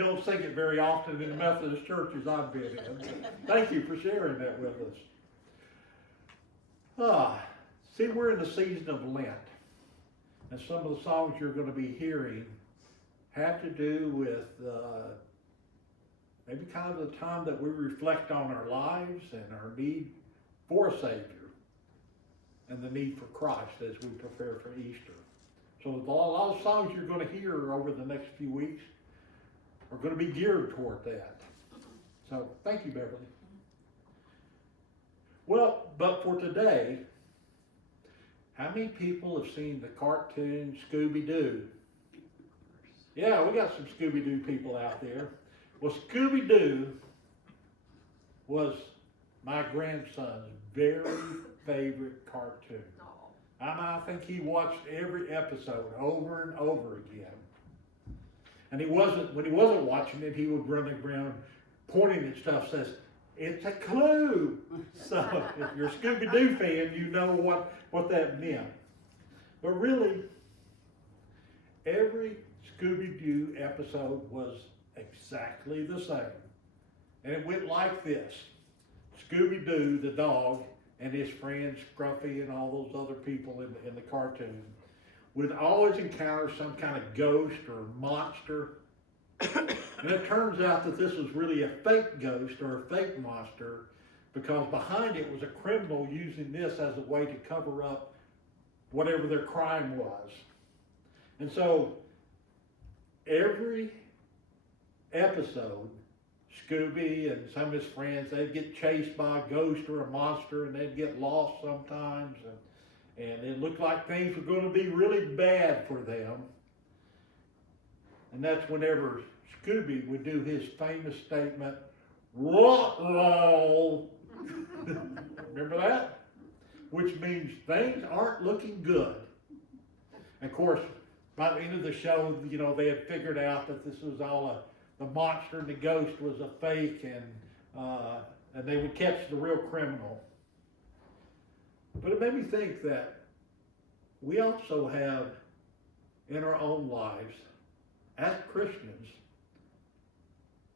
don't sing it very often in the Methodist churches I've been in. Thank you for sharing that with us. See, we're in the season of Lent. And some of the songs you're going to be hearing have to do with maybe kind of the time that we reflect on our lives and our need for a Savior and the need for Christ as we prepare for Easter. So a lot of songs you're going to hear over the next few weeks are going to be geared toward that. So thank you, Beverly. Well, but for today, how many people have seen the cartoon Scooby-Doo? Yeah, we got some Scooby-Doo people out there. Well, Scooby-Doo was my grandson's very favorite cartoon. I think he watched every episode over and over again. And when he wasn't watching it, he would run around pointing at stuff, says, "It's a clue." So if you're a Scooby-Doo fan, you know what that meant. But really, every Scooby-Doo episode was exactly the same. And it went like this. Scooby-Doo, the dog, and his friend Scruffy and all those other people in the cartoon would always encounter some kind of ghost or monster. And it turns out that this was really a fake ghost or a fake monster, because behind it was a criminal using this as a way to cover up whatever their crime was. And so every episode, Scooby and some of his friends, they'd get chased by a ghost or a monster, and they'd get lost sometimes, and it looked like things were going to be really bad for them. And that's whenever Scooby would do his famous statement, "Ruh-roh." Remember that? Which means things aren't looking good. And of course, by the end of the show, they had figured out that this was all the monster and the ghost was a fake, and they would catch the real criminal. But it made me think that we also have in our own lives, as Christians,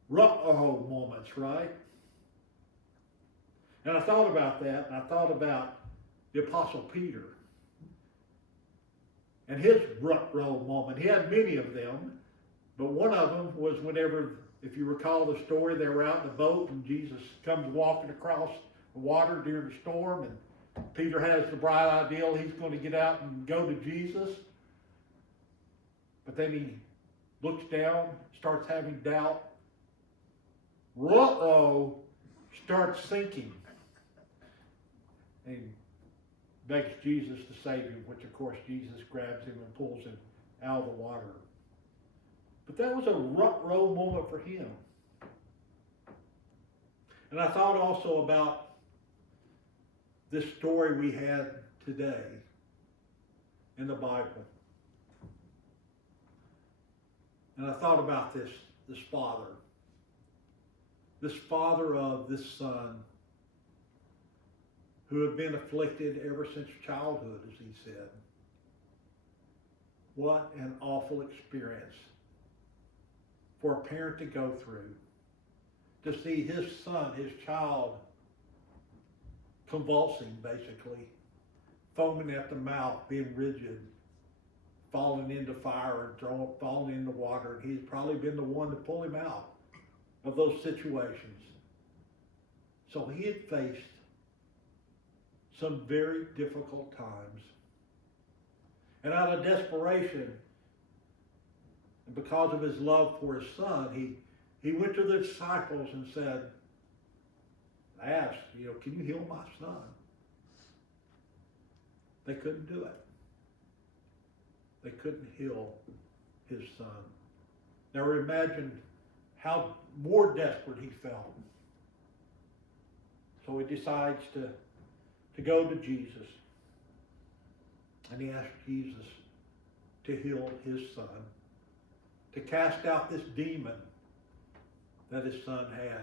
ruh-roh moments, right? And I thought about that, and I thought about the Apostle Peter and his ruh-roh moment. He had many of them, but one of them was whenever, if you recall the story, they were out in the boat and Jesus comes walking across the water during the storm, and Peter has the bright idea he's going to get out and go to Jesus. But then he looks down, starts having doubt. Ruh-roh, starts sinking. And begs Jesus to save him, which of course Jesus grabs him and pulls him out of the water. But that was a ruh-roh moment for him. And I thought also about this story we had today in the Bible. And I thought about this father of this son who had been afflicted ever since childhood, as he said. What an awful experience for a parent to go through, to see his son, his child, convulsing basically, foaming at the mouth, being rigid, falling into fire and falling into water, and he's probably been the one to pull him out of those situations. So he had faced some very difficult times. And out of desperation, and because of his love for his son, he went to the disciples and said, asked, can you heal my son? They couldn't do it. They couldn't heal his son. Now imagine how more desperate he felt. So he decides to go to Jesus. And he asks Jesus to heal his son, to cast out this demon that his son had.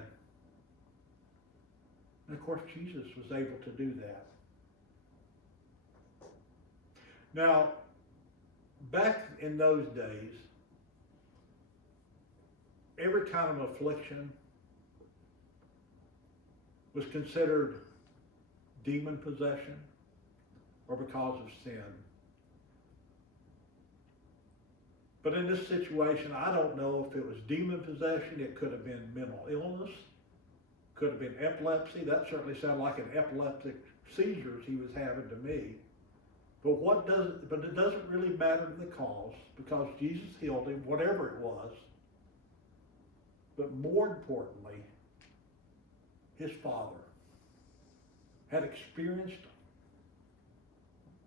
And of course, Jesus was able to do that. Now, back in those days, every kind of affliction was considered demon possession or because of sin. But in this situation, I don't know if it was demon possession. It could have been mental illness, could have been epilepsy. That certainly sounded like an epileptic seizures he was having to me. But it doesn't really matter the cause, because Jesus healed him, whatever it was. But more importantly, his father had experienced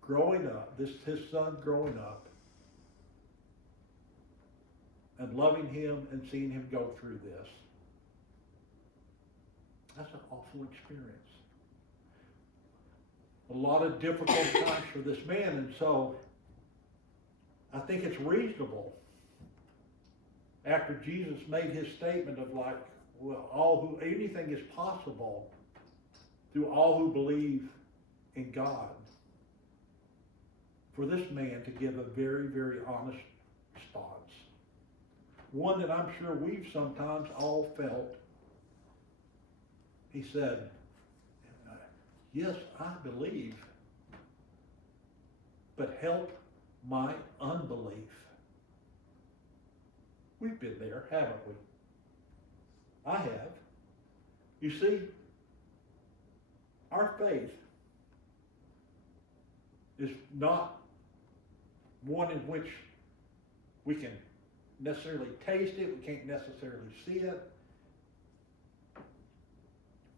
growing up, his son growing up, and loving him and seeing him go through this. That's an awful experience. A lot of difficult times for this man, and so I think it's reasonable after Jesus made his statement of like, well, anything is possible through all who believe in God, for this man to give a very, very honest response. One that I'm sure we've sometimes all felt. He said, yes, I believe, but help my unbelief. We've been there, haven't we? I have. You see, our faith is not one in which we can necessarily taste it, we can't necessarily see it.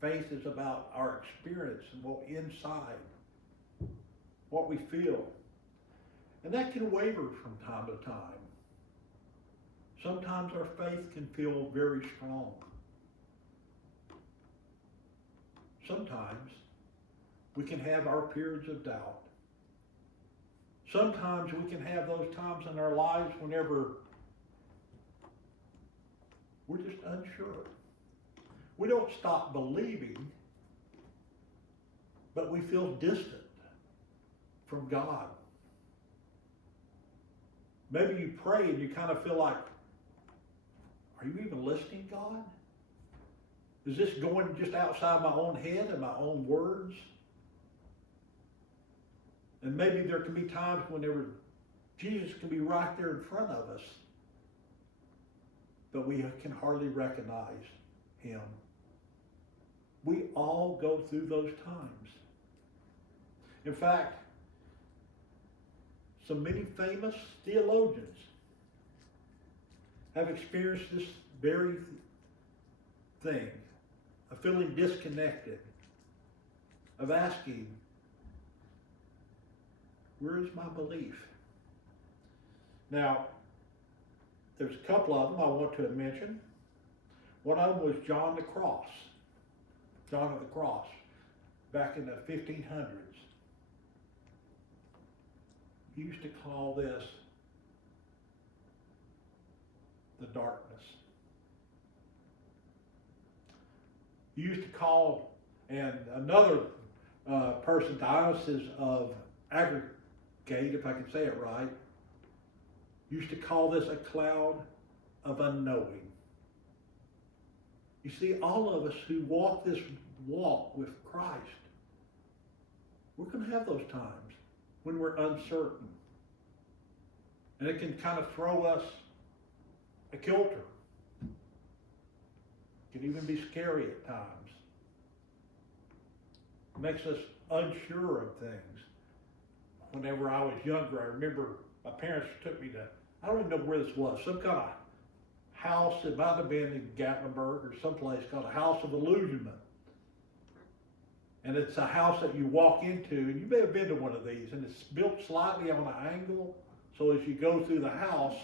Faith is about our experience and what inside, what we feel. And that can waver from time to time. Sometimes our faith can feel very strong. Sometimes we can have our periods of doubt. Sometimes we can have those times in our lives whenever we're just unsure. We don't stop believing, but we feel distant from God. Maybe you pray and you kind of feel like, are you even listening, God? Is this going just outside my own head and my own words? And maybe there can be times whenever Jesus can be right there in front of us, but we can hardly recognize him. We all go through those times. In fact, so many famous theologians have experienced this very thing, of feeling disconnected, of asking, where is my belief? Now, there's a couple of them I want to mention. One of them was John of the Cross, back in the 1500s. He used to call this the darkness. He used to call, and another person, Dionysius of Aggregate, if I can say it right, used to call this a cloud of unknowing. You see, all of us who walk this walk with Christ, we're going to have those times when we're uncertain. And it can kind of throw us a kilter. It can even be scary at times. It makes us unsure of things. Whenever I was younger, I remember my parents took me to, I don't even know where this was, some kind of house. It might have been in Gatlinburg or someplace called a House of Illusionment. And it's a house that you walk into, and you may have been to one of these, and it's built slightly on an angle, so as you go through the house,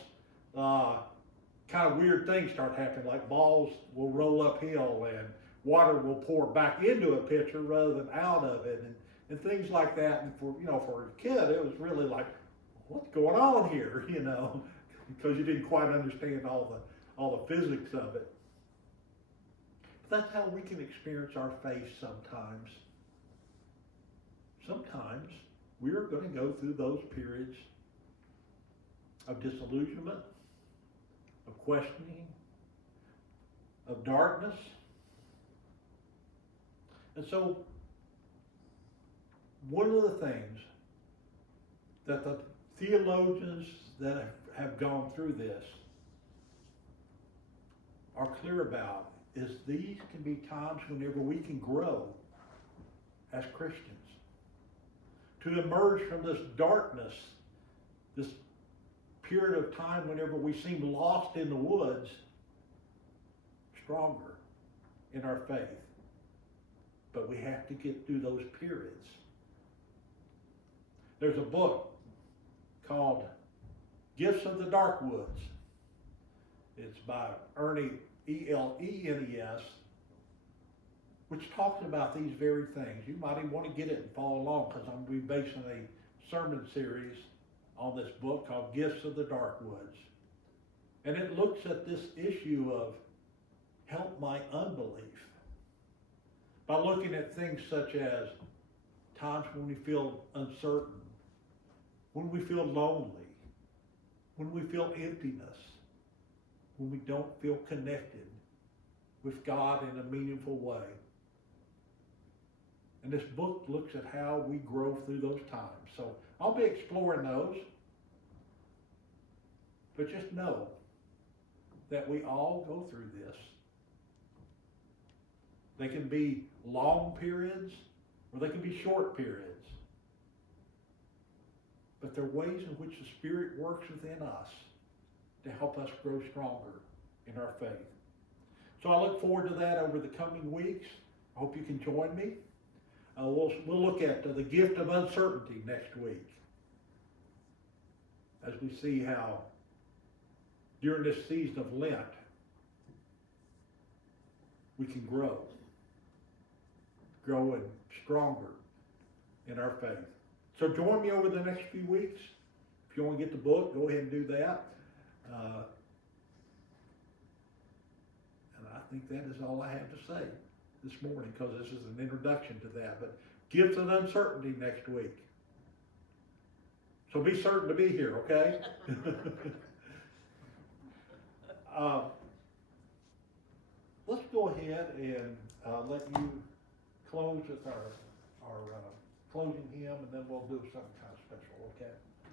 kind of weird things start happening, like balls will roll uphill and water will pour back into a pitcher rather than out of it, and things like that. And for a kid, it was really like, what's going on here, because you didn't quite understand all the physics of it. But that's how we can experience our faith sometimes. Sometimes we are going to go through those periods of disillusionment, of questioning, of darkness. And so, one of the things that the theologians that have gone through this are clear about is these can be times whenever we can grow as Christians. To emerge from this darkness, this period of time whenever we seem lost in the woods, stronger in our faith. But we have to get through those periods. There's a book called Gifts of the Dark Woods. It's by Ernie, E-L-E-N-E-S, which talks about these very things. You might even want to get it and follow along, because I'm going to be basing a sermon series on this book called Gifts of the Dark Woods. And it looks at this issue of help my unbelief by looking at things such as times when we feel uncertain, when we feel lonely, when we feel emptiness, when we don't feel connected with God in a meaningful way. And this book looks at how we grow through those times. So I'll be exploring those. But just know that we all go through this. They can be long periods or they can be short periods. But there are ways in which the Spirit works within us to help us grow stronger in our faith. So I look forward to that over the coming weeks. I hope you can join me. We'll look at the gift of uncertainty next week as we see how during this season of Lent we can grow and stronger in our faith. So join me over the next few weeks. If you want to get the book, go ahead and do that. And I think that is all I have to say this morning, because this is an introduction to that. But gifts of uncertainty next week. So be certain to be here, okay? Let's go ahead and let you close with our closing hymn, and then we'll do something kind of special, okay?